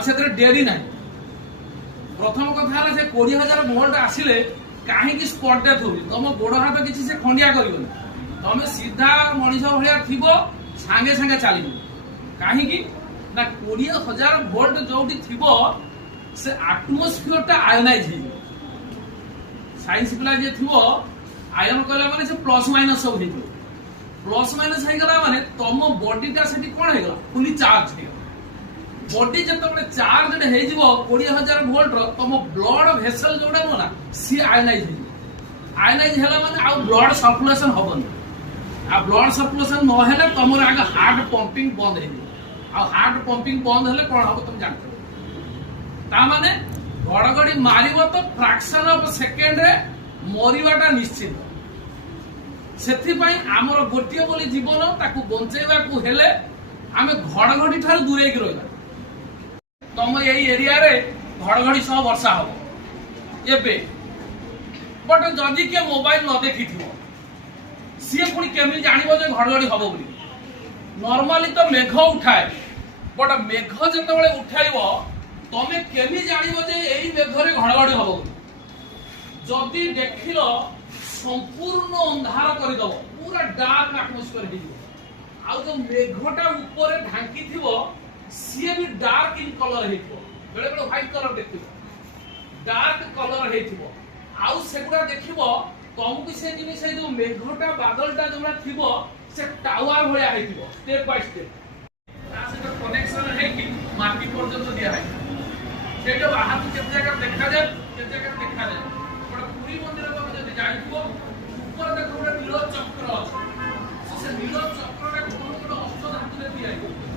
से डेरी ना प्रथम कथा से 20,000 वोल्ट आसिले कहीं स्पॉट डेथ हो तुम गोड़ हाथ किसी से खंडिया कर तुम सीधा मनीष भाया थी सांगे सांगे चलो कहीं ना 20,000 वोल्ट जो थी से आटमोस्फियर टा आयोनाइज हो साइंस पिला जे थी आयन कहला माने से प्लस माइनस सब हो प्लस माइनस होगा माने तुम बॉडीटा से कौन होगा फुली चार्ज हो बॉडी जिते चार्ज हो 20,000 वोल्ट तुम ब्लड भेसल जोड़ा नुह ना सी आयोनाइज हो आयोनाइज है माने आ ब्लड सर्कुलेशन हबन आ ब्लड सर्कुलेशन नहेले तुम आगे हार्ट पंपिंग बंद हो हार्ट पंपिंग बंद हेले कौन हम तुम जानते ताने घड़घड़ी मारिब तो फ्रैक्शन ऑफ सेकेंड रे मरिवाटा निश्चित से आमर गोटे बोली जीवन ताकू बंचेबा को हेले आमे घड़घड़ी ठार दूरे की रहिबा तुम यही एरिया रे घड़घड़ी सह वर्षा हम एबे बट जदि के मोबाइल न देखी सी पुणी केमी जानिबो जे घड़घड़ी हम बोली नॉर्मली तो मेघ उठाए बट मेघ जेतेबेले उठाइबो तमे केमी जानिबो जे एई मेघरे घड़घड़ी हम बोली जदि देखिलो संपूर्ण अंधार कर दब पूरा डार्क एटमॉस्फेयर हो आ जो मेघटा ऊपर ढांकी थिबो सी भी डार्क इन कलर हेतिबो बेले बेले व्हाइट कलर देखिबो डार्क कलर हेतिबो आ सेगुडा देखिबो तुमको से जिनिस से जो मेघटा बादलटा जोड़ा थिबो से टावर होया हेतिबो स्टेप बाय स्टेप ता से कनेक्शन है कि माटी पर्यंत दिया है सेटा बाहर के जगह देखा जाए के जगह देखा जाए बड़ा पूरी मंदिर को जदि जाइबो ऊपर देखो नील चक्र से नील चक्र रे कोन कोन अष्ट धातु दिया है